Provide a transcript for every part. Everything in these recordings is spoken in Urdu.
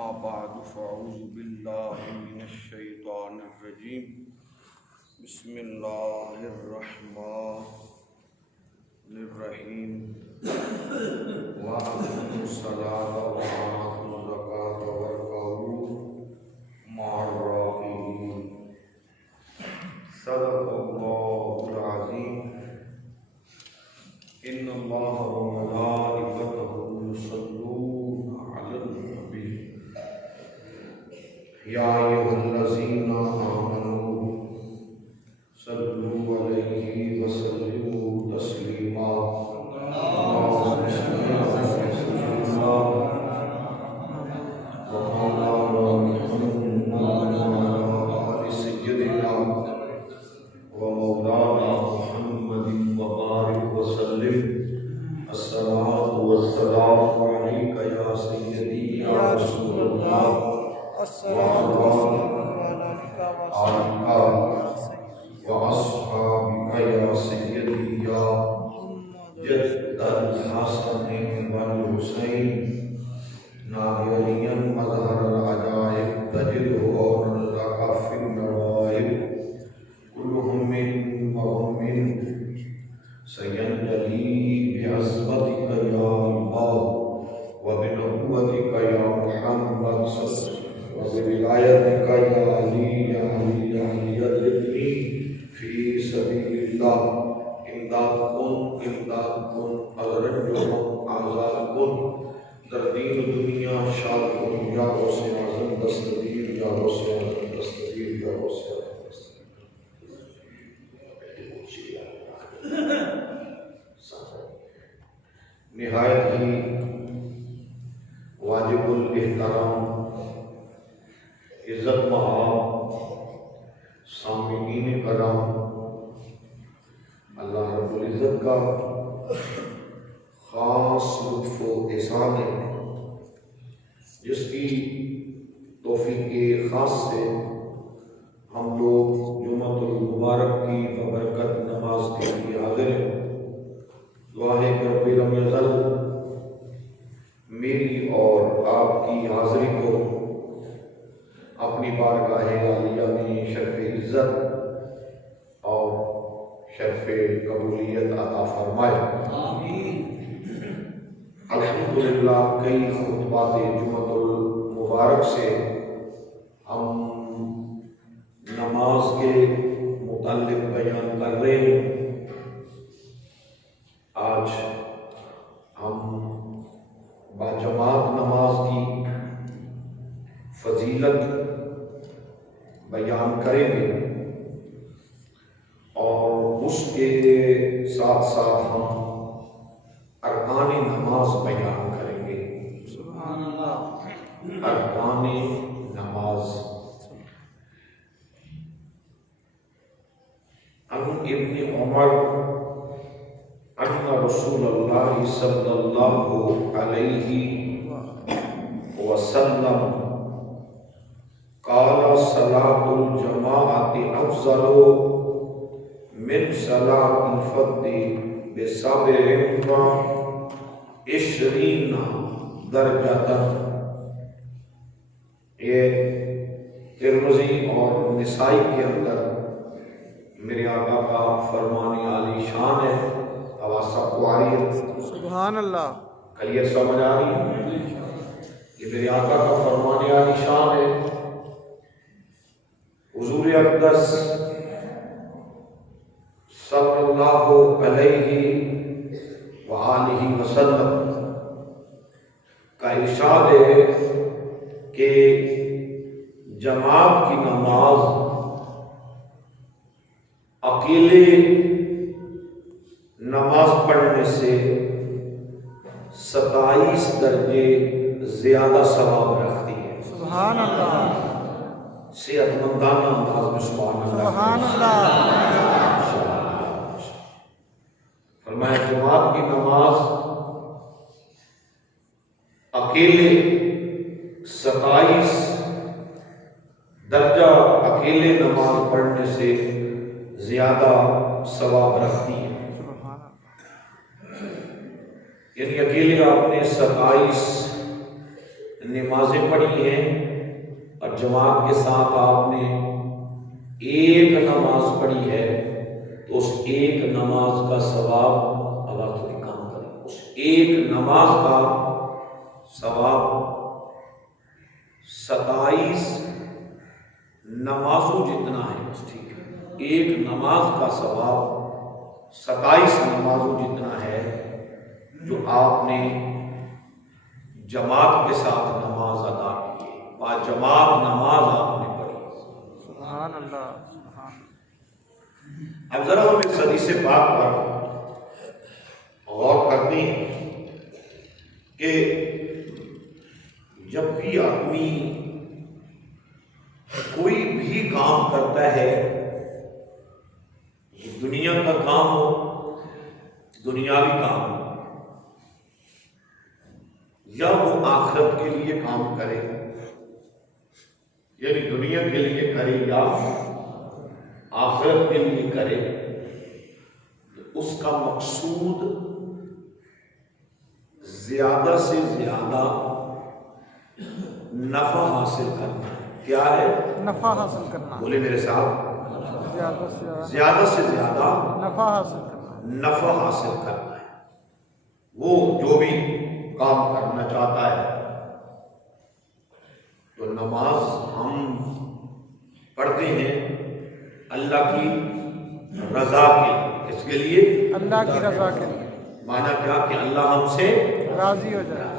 أما بعد فأعوذ بالله من الشيطان الرجيم بسم الله الرحمن الرحيم وأقيموا الصلاة وآتوا الزكاة واركعوا مع الراكعين صدق الله العظيم إن الله وملائكته يصلون على النبي يا أيها الذين آمنوا صلوا عليه وسلموا تسليما اللهم صل على سيدنا ومولانا محمد وعلى آل سيدنا ومولانا محمد وبارك وسلم الصلاة والسلام عليك يا سيدي يا رسول الله وعلى آلك وأصحابك يا سيدي يا جد الحسن والحسين ناظريا مظهر العجائب تجده لك في النوائب كلهم من وهم سينجلي بعزمتك يا الله وبنبوتك يا محمد وبولايتك يا علي يا علي يا علي ادركني في سبيل الله امداد كن الرجل آزاد كن در دین و دنیا شاد کن یا غوث اعظم دستگیر یا غوث اعظم دستگیر یا غوث اعظم نہایت ہی واجب الاحترام عزت مآب سامعین کرام، اللہ رب العزت کا خاص لطف و احسان ہے جس کی توفیق خاص سے ہم لوگ جمعۃ المبارک کی ببرکت نماز کے لیے حاضر ہیں۔ دعا ہے کہ رب العزت میری اور آپ کی حاضری کو اپنی بارگاہ عالیہ میں شرف عزت اور شرف قبولیت عطا فرمائے۔ آمین۔ الحمدللہ کئی خطبات جمعۃ المبارک سے ہم نماز کے متعلق بیان کر رہے ہیں۔ آج ہم باجماعت نماز کی فضیلت بیان کریں گے اور اس کے ساتھ ساتھ ہم ارکان نماز بیان کریں گے۔ سبحان اللہ۔ ارکان نماز۔ عن ابن عمر ان رسول اللہ صلی اللہ علیہ وسلم قال صلاة الجماعة افضل من صلاة الفرد ب27 درجۃ۔ یہ ترمذی اور نسائی کے اندر میرے آقا کا فرمان عالی شان ہے۔ آواز سب کو آ رہی ہے؟ سبحان اللہ۔ کلیئر سمجھ آ رہی ہے؟ یہ میرے آقا کا فرمان عالی شان ہے۔ حضور اقدس صلی اللہ علیہ وآلہ وسلم کا ارشاد ہے کہ جماعت کی نماز اکیلے نماز پڑھنے سے 27 درجے زیادہ ثواب رکھتی ہے۔ سبحان اللہ۔ صحت مندانہ انداز میں سبحان اللہ۔ سبحان اللہ۔ فرمایا جماعت کی نماز اکیلے 27 درجہ اکیلے نماز پڑھنے سے زیادہ ثواب رکھتی ہے۔ یعنی اکیلے آپ نے 27 نمازیں پڑھی ہیں اور جماعت کے ساتھ آپ نے ایک نماز پڑھی ہے تو اس ایک نماز کا ثواب اللہ تھوڑی کم کرے، اس ایک نماز کا ثواب 27 نمازوں جتنا ہے، بس ٹھیک ہے، ایک نماز کا ثواب 27 نمازوں جتنا ہے جو آپ نے جماعت کے ساتھ نماز ادا کی ہے، با جماعت نماز آپ نے پڑھی۔ سبحان اللہ، سبحان اللہ۔ اب ذرا ہم اس حدیث پاک پر غور کرتے ہیں کہ جب بھی آدمی کوئی بھی کام کرتا ہے، دنیا کا کام ہو، دنیاوی کام ہو، یا وہ آخرت کے لیے کام کرے، یعنی دنیا کے لیے کرے یا آخرت کے لیے کرے، تو اس کا مقصود زیادہ سے زیادہ نفع حاصل کرنا ہے۔ کیا ہے؟ نفع حاصل کرنا۔ بولے میرے ساتھ، زیادہ سے زیادہ نفع حاصل کرنا، نفع حاصل کرنا ہے۔ وہ جو بھی کام کرنا چاہتا ہے، تو نماز ہم پڑھتے ہیں اللہ کی رضا کے لیے، اس کے لیے اللہ کی رضا کے لیے، مانا کیا کہ اللہ ہم سے راضی ہو جائے،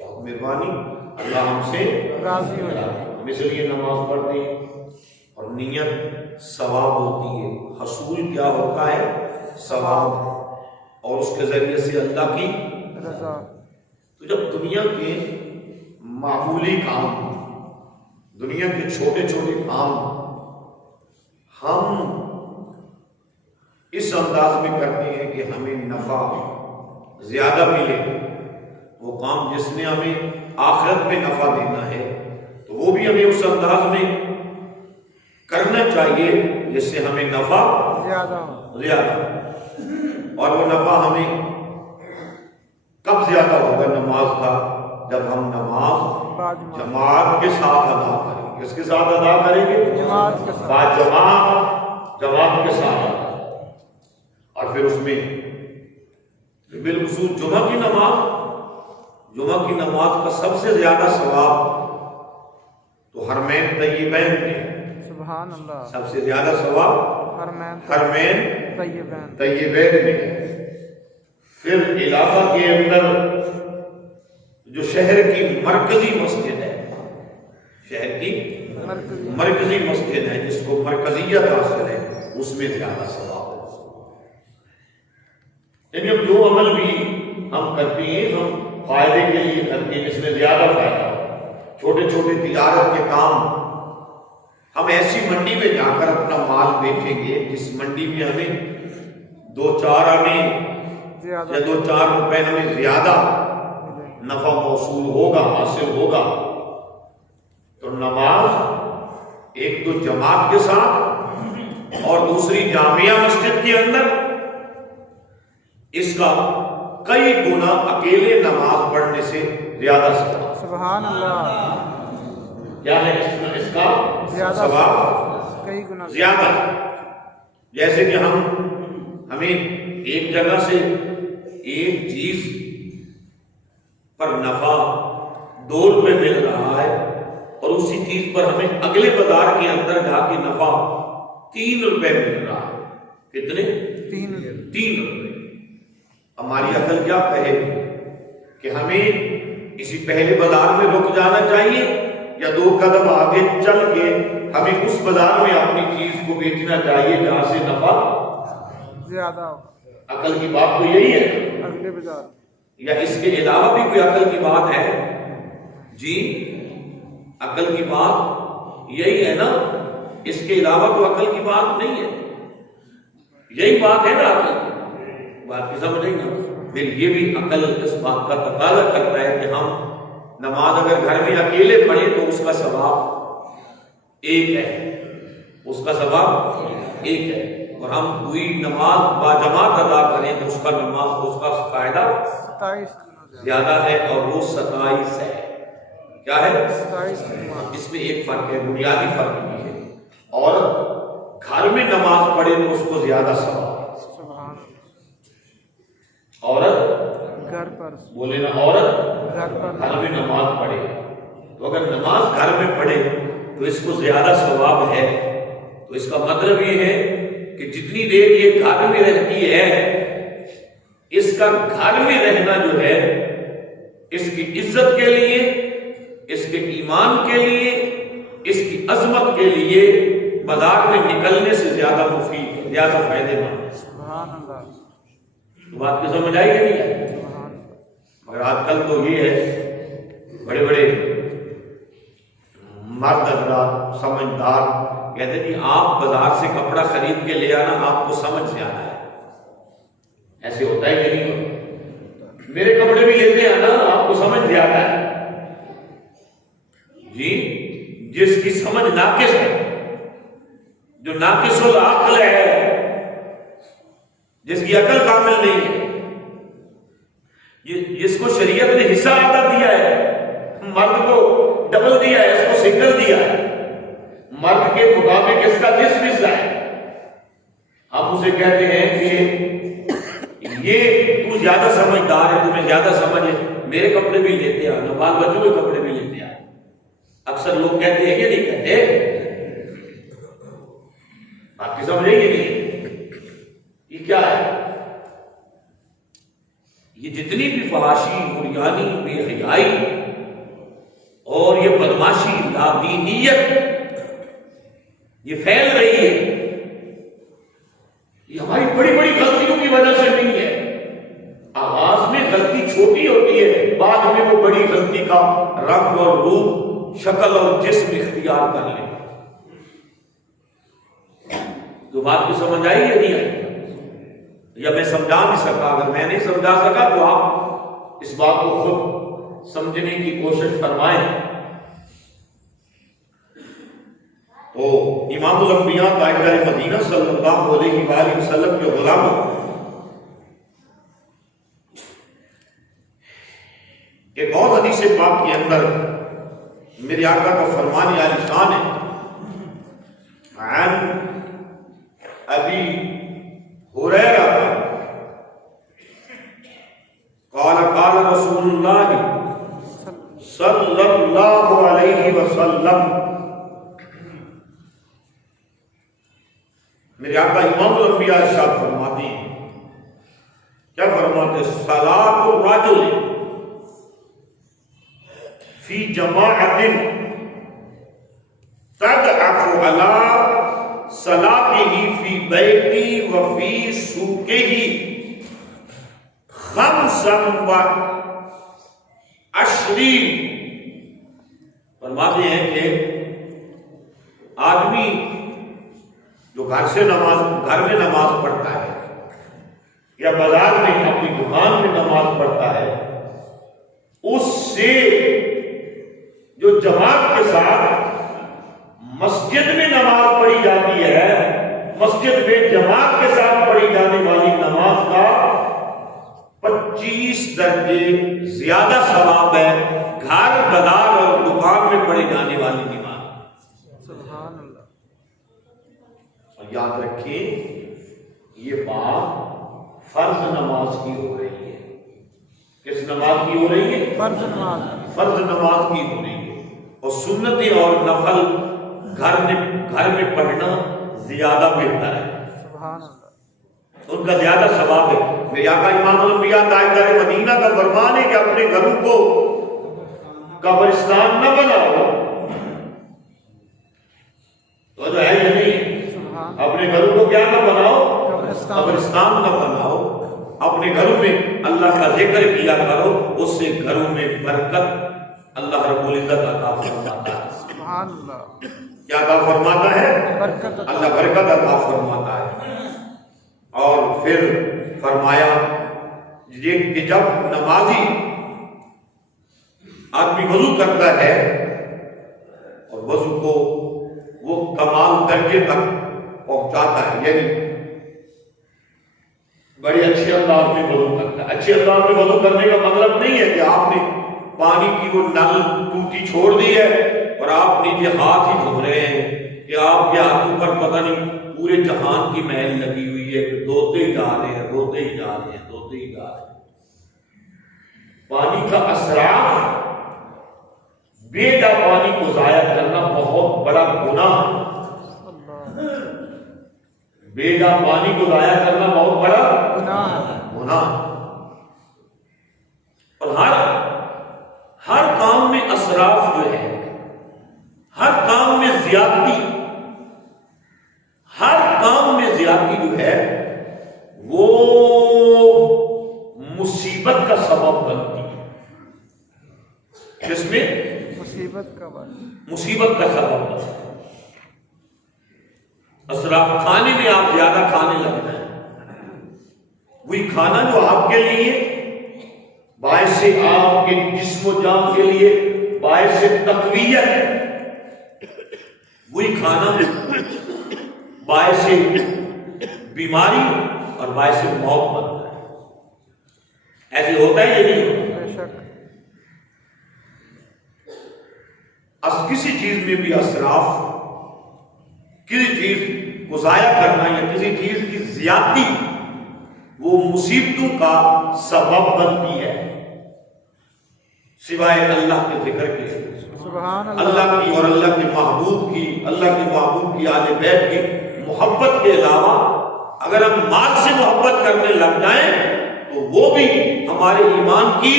بہت مہربانی، اللہ ہم سے راضی ہو جائے۔ ہم اس لیے نماز پڑھتے ہیں، اور نیت ثواب ہوتی ہے، حصول کیا ہوتا ہے؟ ثواب، اور اس کے ذریعے سے اللہ کی رضا۔ تو جب دنیا کے معمولی کام، دنیا کے چھوٹے چھوٹے کام ہم اس انداز میں کرتے ہیں کہ ہمیں نفع زیادہ ملے، وہ کام جس نے ہمیں آخرت میں نفع دینا ہے تو وہ بھی ہمیں اس انداز میں کرنا چاہیے جس سے ہمیں نفع زیادہ، اور وہ نفع ہمیں کب زیادہ ہوگا نماز کا؟ جب ہم نماز جماعت کے ساتھ ادا کریں گے۔ کس کے ساتھ ادا کریں گے؟ جماعت کے ساتھ، جماعت کے ساتھ، اور پھر اس میں بالخصوص جمعہ کی نماز کا سب سے زیادہ ثواب تو حرمین طیبین میں، سبحان اللہ، سب سے زیادہ ثواب حرمین طیبین میں ہے۔ پھر علاقہ کے اندر جو شہر کی مرکزی مسجد ہے، شہر کی مرکزی مسجد ہے جس کو مرکزیت حاصل ہے، اس میں زیادہ ثواب ہے۔ یعنی اب جو عمل بھی ہم کرتے ہیں ہم فائدے کے لیے کرتے ہیں، جس میں زیادہ فائدہ ہو۔ چھوٹے چھوٹے تجارت کے کام ہم ایسی منڈی میں جا کر اپنا مال بیچیں گے جس منڈی میں ہمیں 2-4 آنے یا 2-4 روپے ہمیں زیادہ نفع موصول ہوگا، حاصل ہوگا۔ تو نماز ایک تو جماعت کے ساتھ اور دوسری جامعہ مسجد کے اندر، اس کا کئی گنا اکیلے نماز پڑھنے سے زیادہ ثواب۔ سبحان اللہ، کیا ہے اس کا ثواب؟ کئی گنا زیادہ۔ جیسے کہ ہمیں ایک جگہ سے ایک چیز پر نفع 2 روپے مل رہا ہے، اور اسی چیز پر ہمیں اگلے بازار کے اندر جا کے نفع 3 روپے مل رہا ہے۔ کتنے؟ 3 روپے۔ ہماری عقل کیا کہے گی کہ ہمیں اسی پہلے بازار میں رک جانا چاہیے، یا 2 قدم آگے چل کے ہمیں اس بازار میں اپنی چیز کو بیچنا چاہیے جہاں سے نفع زیادہ ہوگا؟ عقل کی بات تو یہی ہے، اگلے بازار، یا اس کے علاوہ بھی کوئی عقل کی بات ہے؟ جی، عقل کی بات یہی ہے نا، اس کے علاوہ تو عقل کی بات نہیں ہے، یہی بات ہے نا عقل کی بات کی، سمجھ نہیں نا؟ پھر یہ بھی عقل اس بات کا تقاضا کرتا ہے کہ ہم نماز اگر گھر میں اکیلے پڑھیں تو اس کا ثواب ایک ہے، اس کا ثواب ایک ہے، اور ہم کوئی نماز باجماعت ادا کریں تو اس کا فائدہ 27 زیادہ ہے، اور وہ 27 ہے۔ کیا ہے؟ 27 نماز۔ اس میں ایک فرق ہے، بنیادی فرق یہ ہے، اور گھر میں نماز پڑھے تو اس کو زیادہ ثواب ہے۔ سبحان عورت گھر پر، بولے نا، عورت گھر پر گھر میں نماز پڑھے تو اگر نماز گھر میں پڑھے تو اس کو زیادہ ثواب ہے۔ تو اس کا مطلب یہ ہے کہ جتنی دیر یہ گھر میں رہتی ہے، اس کا گھر میں رہنا جو ہے اس کی عزت کے لیے، اس کے ایمان کے لیے، اس کی عظمت کے لیے بازار میں نکلنے سے زیادہ مفید ہے، زیادہ فائدے مند ہے۔ سبحان اللہ، تو بات کو سمجھ آئی کہ نہیں آئی؟ سبحان اللہ۔ مگر آج کل تو یہ ہے، بڑے بڑے مرد حضرات سمجھدار کہتے ہیں جی آپ بازار سے کپڑا خرید کے لے آنا، آپ کو سمجھ سے آنا ہے۔ ایسے ہوتا ہے کہ نہیں ہوتا؟ میرے کپڑے بھی لیتے ہیں نا، آپ کو سمجھ سے آتا ہے۔ جی جس کی سمجھ ناقص ہے، جو ناقص العقل ہے، جس کی عقل کامل نہیں ہے، جس کو شریعت نے حصہ آدھا دیا ہے، مرد کو ڈبل دیا ہے، اس کو سنگل دیا ہے، مرد کے مطابق اس کا نصف حصہ ہے، ہم اسے کہتے ہیں کہ یہ تو زیادہ سمجھدار ہے، تمہیں زیادہ سمجھ ہے، میرے کپڑے بھی لیتے آنا، بال بچوں کے کپڑے بھی لیتے آنا۔ اکثر لوگ کہتے ہیں کہ نہیں کہتے؟ آپ کی سمجھیں گے نہیں؟ یہ کیا ہے؟ یہ جتنی بھی فحاشی، عریانی، بے حیائی اور یہ بدماشی، لادینیت یہ پھیل رہی ہے، یہ ہماری بڑی بڑی غلطیوں کی وجہ سے نہیں ہے۔ آغاز میں غلطی چھوٹی ہوتی ہے، بعد میں وہ بڑی غلطی کا رنگ اور روپ، شکل اور جسم اختیار کر لے۔ تو بات کو سمجھ آئی یا نہیں آئی؟ یا میں سمجھا نہیں سکا؟ اگر میں نہیں سمجھا سکا تو آپ اس بات کو خود سمجھنے کی کوشش فرمائیں۔ تو امام الانبیاء تاجدار مدینہ صلی اللہ علیہ وآلہ وسلم کے غلاموں، ایک اور حدیث پاک کے اندر میرے آقا کا فرمان عالی شان ہے، عن ابی ہریرہ قال قال رسول اللہ صلی اللہ علیہ وسلم، میرے آقا امام الانبیاء ارشاد فرماتے ہیں، کیا فرماتے ہیں؟ صلاۃ الرجل فی جماعت تضعف علی صلاتہ فی بیتی وفی سوقہ خمسا وعشرین۔ فرماتے ہیں کہ آدمی جو گھر میں نماز پڑھتا ہے یا بازار میں اپنی دکان میں نماز پڑھتا ہے، اس سے جو جماعت کے ساتھ مسجد میں نماز پڑھی جاتی ہے، مسجد میں جماعت کے ساتھ پڑھی جانے والی نماز کا 25 درجے زیادہ ثواب ہے گھر، بازار اور دکان میں پڑھی جانے والی نماز۔ سبحان اللہ۔ اور یاد رکھیں یہ بات فرض نماز کی ہو رہی ہے۔ کس نماز کی ہو رہی ہے؟ فرض نماز، فرض نماز کی ہو رہی ہے، اور سنتیں اور نفل گھر میں پڑھنا زیادہ بہتر ہے، سبحان اللہ۔ ان کا زیادہ ثواب ہے۔ میرے آقا امام الانبیاء تاجدار مدینہ کا فرمان ہے کہ اپنے گھروں کو قبرستان نہ بناؤ۔ تو جو ہے یہ نہیں، اپنے گھروں کو کیا نہ بناؤ؟ قبرستان نہ بناؤ۔ اپنے گھروں میں اللہ کا ذکر کیا کرو، اس سے گھروں میں برکت اللہ رب العزت عطا فرماتا ہے۔ سبحان اللہ۔ کیا عطا فرماتا ہے؟ برکت۔ اللہ برکت عطا فرماتا ہے۔ اور پھر فرمایا کہ جب نمازی آدمی وضو کرتا ہے اور وضو کو وہ کمال درجے تک پہنچاتا ہے، یعنی بڑے اچھے انداز میں وضو کرتا ہے۔ اچھے انداز میں وضو کرنے کا مطلب نہیں ہے کہ آپ نے پانی کی وہ نل ٹوٹی چھوڑ دی ہے اور آپ نیچے ہاتھ ہی دھو رہے ہیں کہ آپ کے ہاتھوں پر پتہ نہیں پورے جہان کی محل لگی ہوئی ہے کہ دھوتے ہی جا رہے ہیں، دھوتے ہی جا رہے ہیں، دھوتے ہی جا رہے ہیں۔ پانی کا اسراف، بے جا پانی کو ضائع کرنا بہت بڑا گناہ ہے۔ بے جا پانی کو ضائع کرنا بہت بڑا گناہ ہے۔ اور ہر کام میں اسراف جو ہے، ہر کام میں زیادتی، ہر کام میں زیادتی جو ہے وہ مصیبت کا سبب بنتی ہے۔ جس میں مصیبت کا سبب بنتا ہے۔ اسراف کھانے میں آپ زیادہ کھانے لگ جائیں، وہی کھانا جو آپ کے لیے باعث آپ کے جسم و جان کے لیے باعث تقویت ہے، وہی کھانا باعث بیماری اور باعث موت بنتا ہے۔ ایسے ہوتا ہے یہ نہیں ہوتا؟ کسی چیز میں بھی اسراف، کسی چیز کو ضائع کرنا یا کسی چیز کی زیادتی وہ مصیبتوں کا سبب بنتی ہے، سوائے اللہ کے ذکر کے، اللہ کی اور اللہ کے محبوب کی آل بیت کی محبت کے علاوہ اگر ہم مال سے محبت کرنے لگ جائیں تو وہ بھی ہمارے ایمان کی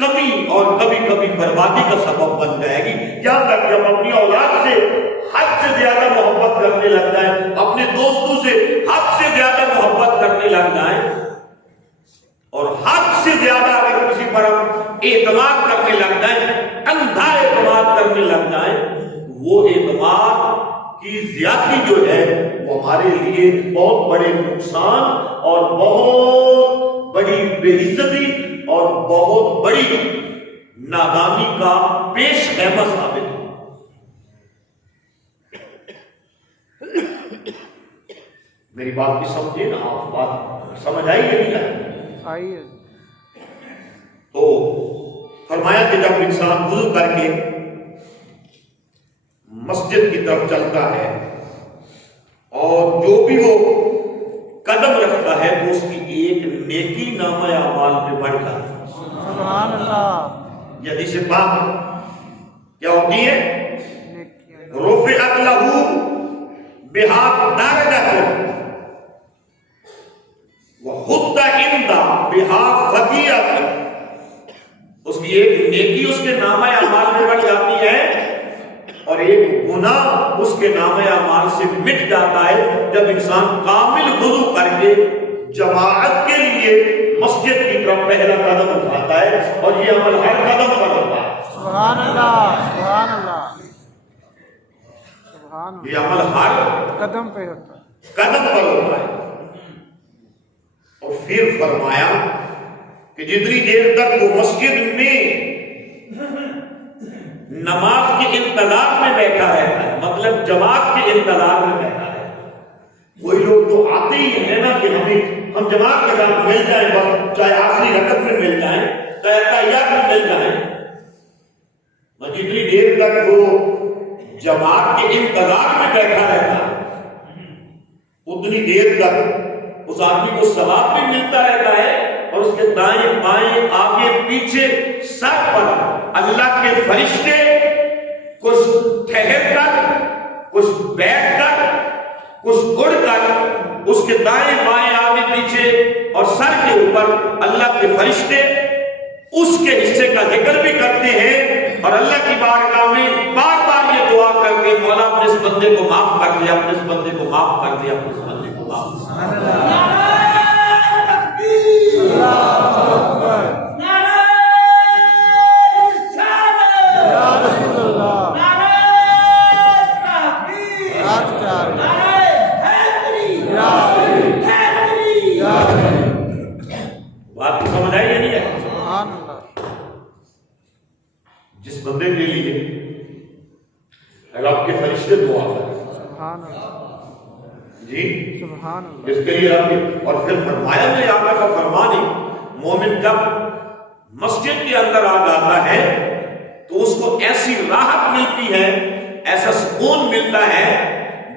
کمی اور کبھی کبھی بربادی کا سبب بن جائے گی۔ یہاں تک کہ ہم اپنی اولاد سے حد سے زیادہ محبت کرنے لگ جائیں، اپنے دوستوں سے حد سے زیادہ محبت کرنے لگ جائیں، اور حد سے زیادہ اگر کسی پر ہم اعتماد کرنے لگ جائیں، اندھا اعتماد کرنے لگ جائیں، وہ اعتماد کی زیادتی جو ہے وہ ہمارے لیے بہت بڑے نقصان اور بہت بڑی بے عزتی اور بہت بڑی نادانی کا پیش خیمہ ثابت ہے۔ میری بات بھی سمجھے نا آپ، بات سمجھ آئی یا نہیں آئی؟ تو فرمایا کہ جب انسان وضو کر کے مسجد کی طرف چلتا ہے اور جو بھی وہ قدم رکھتا ہے تو اس کی ایک نیکی نامہ اعمال میں بڑھ جاتی ہے۔ سبحان اللہ۔ یہ حدیث پاک کیا ہوتی ہے؟ رفعت لہ بہا درجۃ وحط عند بہا خطیئۃ، اس کی ایک نیکی اس کے نامہ اعمال میں بڑھ جاتی ہے اور ایک گناہ اس کے نامہ اعمال سے مٹ جاتا ہے جب انسان کامل وضو کر کے جماعت کے لیے مسجد کی طرف پہلا قدم اٹھاتا ہے، اور یہ عمل ہر قدم پر ہوتا ہے۔ سبحان اللہ، سبحان اللہ، سبحان اللہ۔ یہ عمل ہر قدم پہ ہوتا ہے، قدم پر ہوتا ہے۔ اور پھر فرمایا کہ جتنی دیر تک وہ مسجد میں نماز کے انتظار میں بیٹھا رہتا ہے، مطلب جماعت کے انتظار میں بیٹھا رہتا ہے، وہی لوگ تو آتے ہی ہیں نا کہ ہم جماعت کے ساتھ مل جائیں، بس چاہے آخری رکعت میں مل جائیں، چاہے تحیات میں مل جائیں، اور جتنی دیر تک وہ جماعت کے انتظار میں بیٹھا رہتا ہے اتنی دیر تک اس آدمی کو ثواب بھی ملتا رہتا ہے، اور اس کے دائیں بائیں آگے پیچھے سر پر اللہ کے فرشتے کچھ ٹھہر کر، کچھ بیٹھ کر، کچھ اڑ کر اس کے دائیں بائیں آگے پیچھے اور سر کے اوپر اللہ کے فرشتے اس کے حصے کا ذکر بھی کرتے ہیں، اور اللہ کی بارگاہ میں بار بار یہ دعا کر کے مولا اپنے اس بندے کو معاف کر دیا، اپنے اس بندے کو معاف کر دیا، اپنے اس بندے کو معاف کر دیا۔ بات سمجھ آئی یا نہیں ہے؟ جس بندے کے لیے رب کے فرشتے دعا کریں، سبحان اللہ جی، سبحان اللہ، جس کے لیے رب، اور پھر فرمایا میں آقا کا فرمان ہے مومن جب مسجد کے اندر آ جاتا ہے تو اس کو ایسی راحت ملتی ہے، ایسا سکون ملتا ہے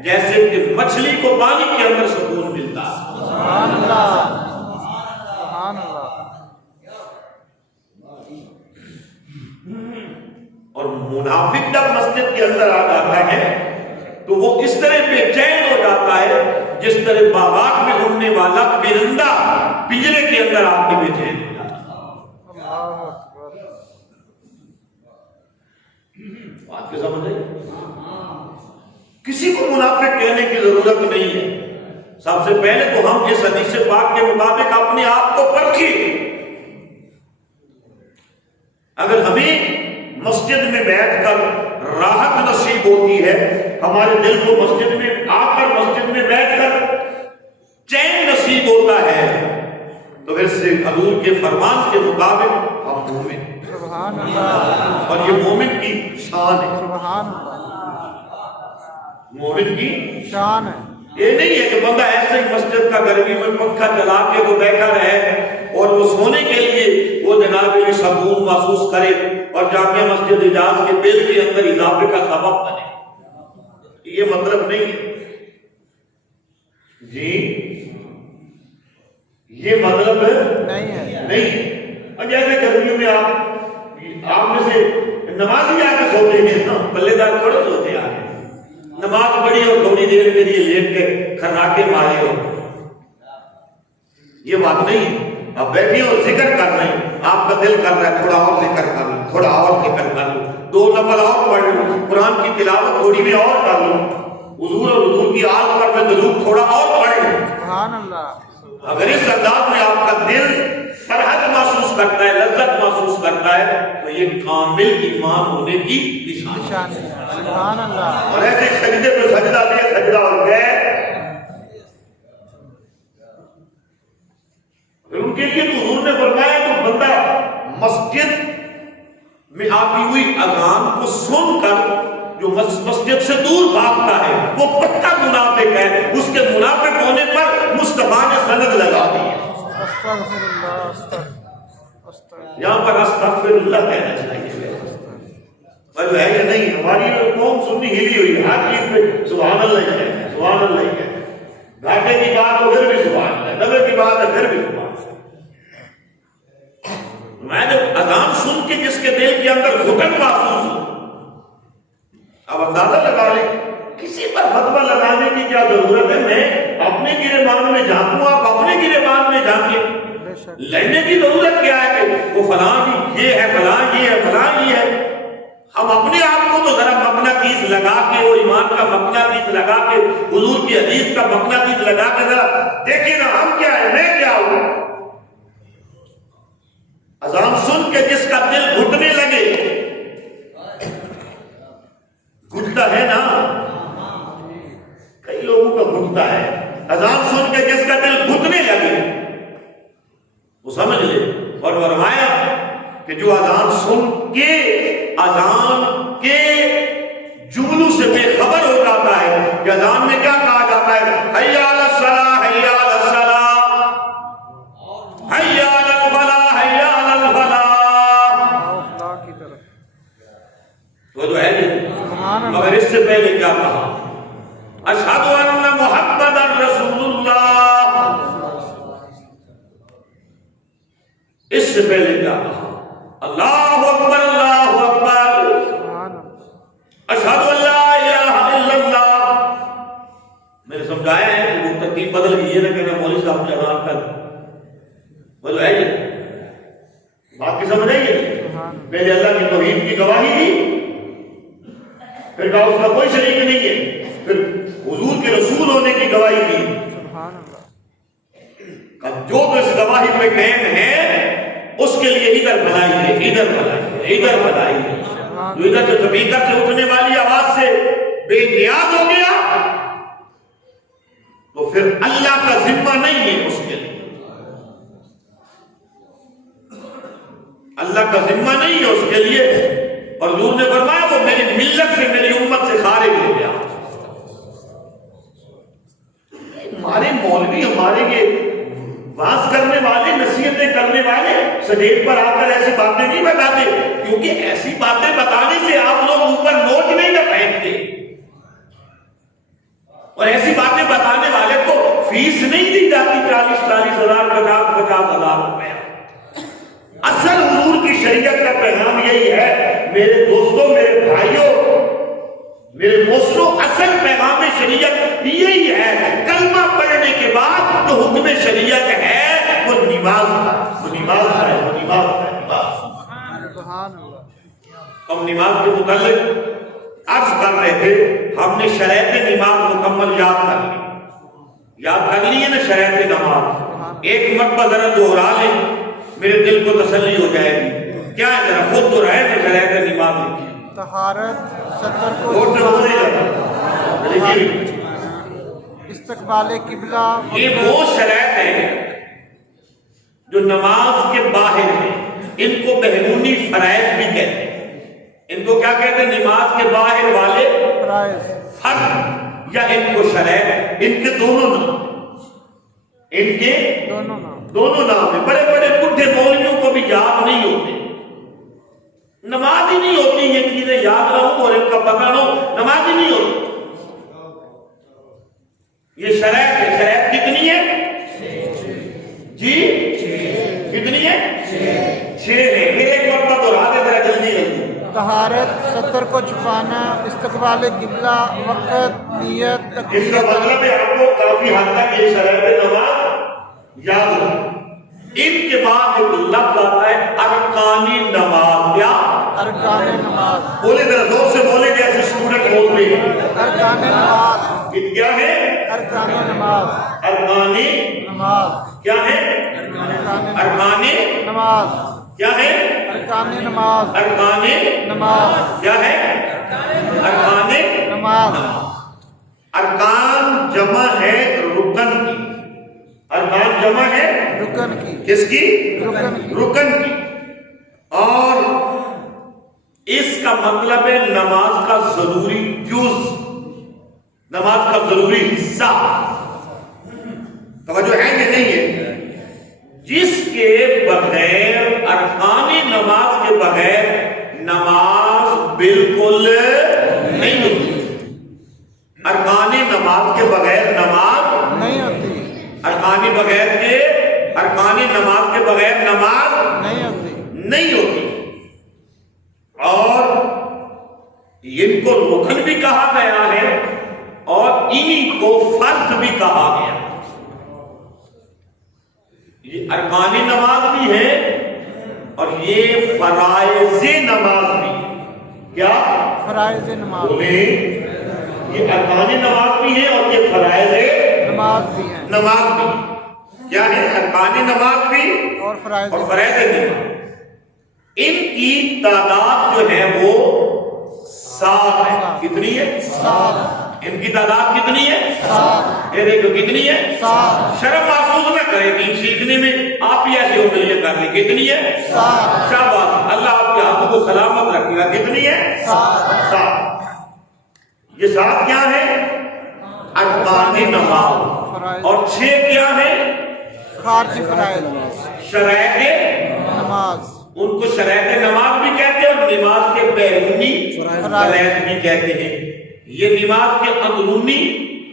جیسے کہ مچھلی کو پانی کے اندر سکون ملتا ہے۔ سبحان اللہ، سبحان اللہ۔ اور منافق جب مسجد کے اندر آ جاتا ہے تو وہ اس طرح بے چین ہو جاتا ہے جس طرح باغات میں اڑنے والا پرندہ پنجرے کے اندر آ کے بے چین ہو جاتا ہے۔ اللہ اکبر۔ بات کو سمجھ آئی؟ کسی کو منافق کہنے کی ضرورت نہیں ہے۔ سب سے پہلے تو ہم اس حدیث پاک کے مطابق اپنے آپ کو پرکھیں۔ اگر ہمیں مسجد میں بیٹھ کر راحت نصیب ہوتی ہے، ہمارے دل کو مسجد میں آ کر مسجد میں بیٹھ کر چین نصیب ہوتا ہے، تو پھر سے حضور کے فرمان کے مطابق ہم مومن ہیں۔ سبحان اللہ، اور یہ مومن کی شان ہے، سبحان اللہ، مومن کی شان ہے۔ یہ نہیں ہے کہ بندہ ایسے ہی مسجد کا گرمی میں پنکھا چلا کے تو بیٹھا رہے اور وہ سونے کے لیے وہ جناب سکون محسوس کرے اور جامعہ مسجد حجاز کے بل کے اندر اضافے کا سبب بنے، یہ مطلب نہیں ہے جی، یہ مطلب نہیں ہے۔ نہیں۔ اور جیسے گرمیوں میں آپ میں سے نمازی آ کے سوتے ہیں نا، پلے دار تھوڑے سوتے آ کے، نماز پڑھی اور تھوڑی دیر کے لیے لیٹ کے کھراٹے مارے ہو، یہ بات نہیں ہے۔ اب بیٹھے اور ذکر کر رہے ہیں، آپ کا دل کر رہا ہے تھوڑا اور ذکر کر لوں، تھوڑا اور ذکر کر لوں، 2 نفل اور پڑھ لوں، قرآن کی تلاوت تھوڑی بھی اور کر لوں، حضور اور حضور کی آل پر میں درود تھوڑا اور پڑھ لوں۔ سبحان اللہ۔ اگر اس انداز میں آپ کا دل فرحت محسوس کرتا ہے، لذت محسوس کرتا ہے، تو یہ کامل ایمان ہونے کی نشانی ہے۔ شان ہے۔ سبحان اللہ۔ اور ایسے سجدے پہ سجدہ دے، سجدہ ہو گئے، ان کے لیے تو حضور نے فرمایا تو بندہ مسجد میں آتی ہوئی اذان کو سن کر جو مسجد سے دور بھاگتا ہے وہ پکا منافق ہے، اس کے منافق ہونے پر مصطفیٰ نے سند لگا دی ہے۔ استغفر اللہ، استغفر۔ یہاں پر استغفر اللہ کہنا چاہیے، پر ہے یا نہیں؟ ہماری قوم سنی ہلی ہوئی ہے، ہر چیز پہ سبحان اللہ ہی ہے، سبحان اللہ ہی ہے، گھاٹے کی بات ہو پھر بھی سبحان اللہ، نبے کی بات ہے پھر بھی سبحان اللہ۔ میں جب اذان سن کے جس کے دل کے اندر گھٹن محسوس ہو، اب اندازہ لگا لیں کسی پر فتویٰ لگانے کی کیا ضرورت ہے؟ میں اپنے گریبان میں جھانکوں، آپ اپنے گریبان میں جھانکیں، لڑنے کی ضرورت کیا ہے کہ وہ فلاں یہ ہے، فلاں یہ ہے، فلاں یہ ہے۔ ہم اپنے آپ کو تو ذرا مقناطیس لگا کے، وہ ایمان کا مقناطیس لگا کے، حضور کی حدیث کا مقناطیس لگا کے ذرا دیکھیں نا ہم کیا ہے، میں کیا ہوں۔ اذان سن کے جس کا دل گھٹنے لگے، گھٹتا ہے نا، کئی لوگوں کا گھٹتا ہے، اذان سن کے جس کا دل گھٹنے لگے وہ سمجھ لے۔ اور فرمایا کہ جو اذان سن کے اذان کے جملوں سے بے خبر ہو جاتا ہے کہ اذان میں کیا کہا جاتا ہے، حی علی الصلاۃ، حی علی الصلاۃ، حی علی الفلاح، حی علی الفلاح، وہ تو ہے مگر اس سے پہلے کیا کہا، اشہد ان محمد رسول اللہ، اس سے پہلے کیا کہا، اللہ اکبر، اللہ اکبر، اشہد ان لا الہ الا اللہ۔ میں نے سمجھایا ہے کہ وہ ترتیب بدل گئی ہے نا، کہ مولوی صاحب نے اذان کر، وہ تو ہے یہ بات کی سمجھ آئی ہے۔ پہلے اللہ کی توحید کی گواہی دی، پھر کہا اس کا کوئی شریک نہیں ہے، پھر حضور کے رسول ہونے کی گواہی دی، جو تو اس گواہی پہ قائم ہے اس کے لیے ادھر بھلائی ہے، ادھر بھلائی ہے، ادھر بھلائی ہے۔ جو ادھر سے سپیکر سے اٹھنے والی آواز سے بے نیاز ہو گیا تو پھر اللہ کا ذمہ نہیں ہے اس کے لیے، اللہ کا ذمہ نہیں ہے اس کے لیے۔ اور حضور نے فرمایا وہ میری ملت سے، میری امت سے خارج ہو گیا۔ ہمارے مولوی، ہمارے یہ واز کرنے والے، نصیحتیں کرنے والے سٹیج پر آ کر ایسے اور ایسی باتیں بتانے والے کو فیس نہیں دی جاتی 40-40 ہزار 50-50 ہزار روپیہ. اصل حضور کی شریعت کا پیغام یہی ہے میرے دوستوں، میرے بھائیوں، میرے محسنوں، اصل پیغام شریعت یہی ہے. کلمہ پڑھنے کے بعد جو حکم شریعت ہے وہ نماز کا، وہ نماز ہے، وہ نماز ہے، نماز. سبحان اللہ. ہم نماز کے متعلق عرض کر رہے تھے، ہم نے شرائط نماز مکمل یاد کر لی. یاد کر لی ہے نا شرائط نماز؟ ایک مرتبہ ذرا دوہرا لیں، میرے دل کو تسلی ہو جائے گی. کیا ہے ذرا خود تو رہے نا شرائط نماز کی. طہارت، ستر کو اور سے بولے گا استقبال قبلہ. یہ وہ شرائط ہیں جو نماز کے باہر ہیں. ان کو بیرونی فرائض بھی کہتے ہیں. ان کو کیا کہتے ہیں؟ نماز کے باہر والے فرائض. فرض یا ان کو شرائط. ان کے دونوں نام، ان کے دونوں نام. دونوں نام ہیں. بڑے بڑے بڈھے مولویوں کو بھی یاد نہیں ہوتے، نماز ہی نہیں ہوتی. یہ چیزیں یاد رہو اور ان کا پتہ نہ ہو، نماز ہی نہیں ہوتی. یہ شرائط ہے. شرائط کتنی ہے جی؟ کتنی ہے؟ 6 ہے. پھر ایک مرتبہ دوہرا دے ذرا جلدی جلدی. طہارت، ستر کو چھپانا، استقبال قبلہ، وقت، نیت، اس کا تکبیر. مطلب ہے آپ کو کافی حد تک یہ شرائط نماز یاد ہو. ان کے بعد ایک لفظ آتا ہے ارکانی نماز. کیا؟ ارکان نماز. بولے ذرا زور سے بولے جیسے اسٹوڈنٹ بولتے ہیں. ارکان نماز. کیا ہے؟ ارکان نماز. ارکانی نماز. کیا ہے؟ ارکانی نماز. کیا ہے؟ ارکان نماز. ارکانی نماز. کیا ہے؟ ارکانی نماز. ارکان جمع ہے رکن کی. ارکان جمع ہے رکن کی. کس کی؟ رکن کی. رکن کی. اور اس کا مطلب ہے نماز کا ضروری جز، نماز کا ضروری حصہ. توجہ ہے کہ نہیں ہے؟ جس کے بغیر، ارکان نماز کے بغیر نماز بالکل نہیں ہوتی. ارکان نماز کے بغیر نماز نہیں ہوتی. ارکان نماز کے بغیر نماز نہیں ہوتی. نہیں ہوتی. اور ان کو رکن بھی کہا گیا ہے اور انہی کو فرض بھی کہا گیا. یہ ارکان نماز بھی ہے اور یہ فرائض نماز بھی. کیا؟ فرائض نماز. بولے یہ ارکان نماز بھی ہے اور یہ فرائض نماز بھی ہیں. نماز بھی. کیا ہے؟ ارکان نماز بھی اور فرائض. فرائض نماز. ان کی تعداد جو ہے وہ 7 ہے. کتنی ہے؟ 7. ان کی تعداد کتنی ہے؟ 7. یہ دیکھو کتنی ہے؟ 7. شرم محسوس نہ کرے دین سیکھنے میں. آپ ہی ایسے ہو گئی کر لی. کتنی ہے؟ 7. شاباش. اللہ آپ کے ہاتھوں کو سلامت رکھے گا. کتنی ہے؟ 7. یہ 7 کیا ہے؟ ارکان نماز. اور 6 کیا ہے؟ خارجی فرائض. شرائط نماز. ان کو شرائط نماز بھی کہتے ہیں اور نماز کے بیرونی فرائض بھی کہتے ہیں. یہ نماز کے اندرونی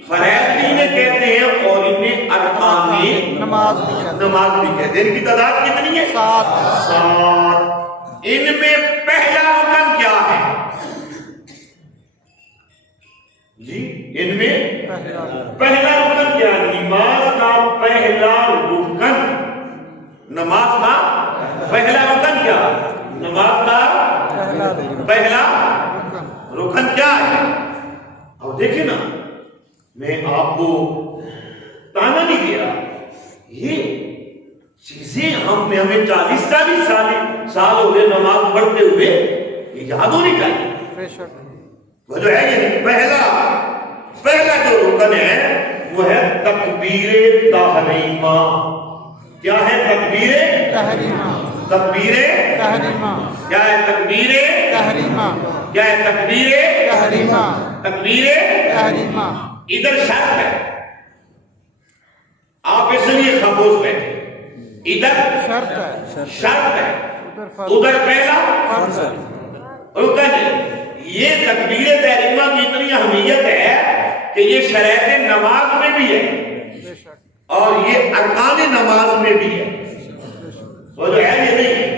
فرائض بھی انہیں کہتے ہیں اور انہیں ارکانی نماز بھی کہتے ہیں. نماز بھی کہتے ہیں. ان کی تعداد کتنی ہے؟ 7. 7. ان میں پہلا رکن کیا ہے جی؟ ان میں پہلا رکن کیا ہے؟ نماز کا پہلا رکن. نماز کا پہلا رکن کیا؟ نماز کا پہلا رکن کیا ہے؟ اب دیکھیں نا، میں آپ کو تانا نہیں دے رہا. یہ چیزیں ہمیں 40 سال ہو گئے نماز پڑھتے ہوئے، یہ یاد ہونی چاہیے. وہ جو ہے یہ پہلا جو رکن ہے وہ ہے تکبیر تحریمہ. کیا ہے؟ تکبیر تحریمہ. تکبیر تحریمہ. کیا ہے؟ تکبیر تحریمہ. کیا ہے؟ تکبیر تحریمہ. تکبیر تحریمہ. ادھر شرط ہے، آپ اس لیے خاموش بیٹھے. ادھر شرط ہے. شرط ہے، ادھر پہلا فرض ہے. رکن ہے. یہ تکبیر تحریمہ کی اتنی اہمیت ہے کہ یہ شرائط نماز میں بھی ہے بے شک اور یہ ارکان نماز میں بھی ہے. وہ جو ہے یہ نہیں ہے،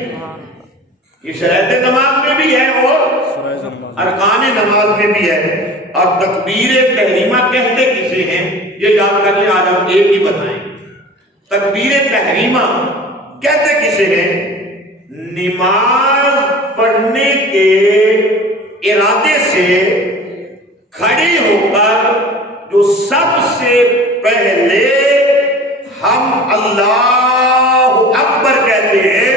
یہ شرائط نماز میں بھی ہے اور ارکان نماز میں بھی ہے. اور تکبیر تحریمہ کہتے کسے ہیں یہ یاد کر لیں، آج ہم ایک ہی بتائیں. تکبیر تحریمہ کہتے کسے ہیں؟ نماز پڑھنے کے ارادے سے کھڑے ہو کر جو سب سے پہلے ہم اللہ اکبر کہتے ہیں،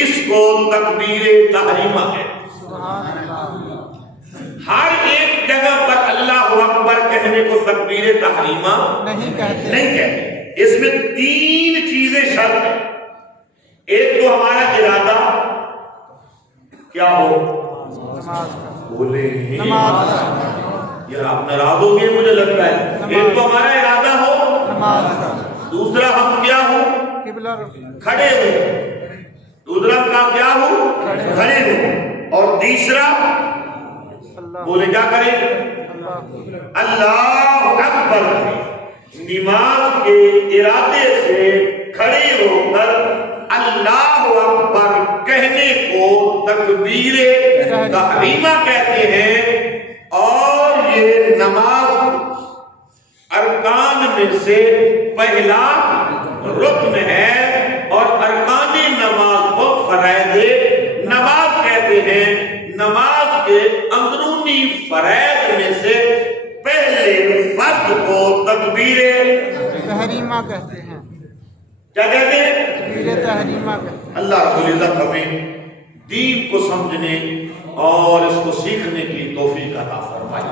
اس کو تکبیر تحریمہ ہے. ہر ایک جگہ پر اللہ اکبر کہنے کو تکبیر تحریمہ نہیں کہتے. نہیں کہتے. اس میں 3 چیزیں شرط ہیں. ایک تو ہمارا ارادہ کیا ہو، نماز کا، بولے نماز کا، یار آپ ناراض ہو گئے مجھے لگتا ہے. ایک تو ہمارا ارادہ ہو، نماز کا، دوسرا ہم کیا ہو، قبلہ کھڑے ہو. دوسرا کا کیا ہو، کھڑے ہو. اور تیسرا اللہ، بولے کیا کریں، اللہ، اللہ اکبر. نماز کے ارادے سے کھڑے ہو کر اللہ اکبر کہنے کو تکبیر تحریمہ کہتے ہیں. اور یہ نماز ارکان میں سے پہلا رکن ہے اور ارکان نماز کو فرائض نماز کہتے ہیں. نماز کے اندرونی فرائض میں سے پہلے فرض کو تکبیر تحریمہ کہتے ہیں. کیا کہتے ہیں؟ تکبیر تحریمہ کہتے ہیں. اللہ رب العزت ہمیں دین کو سمجھنے اور اس کو سیکھنے کی توفیق عطا فرمائے.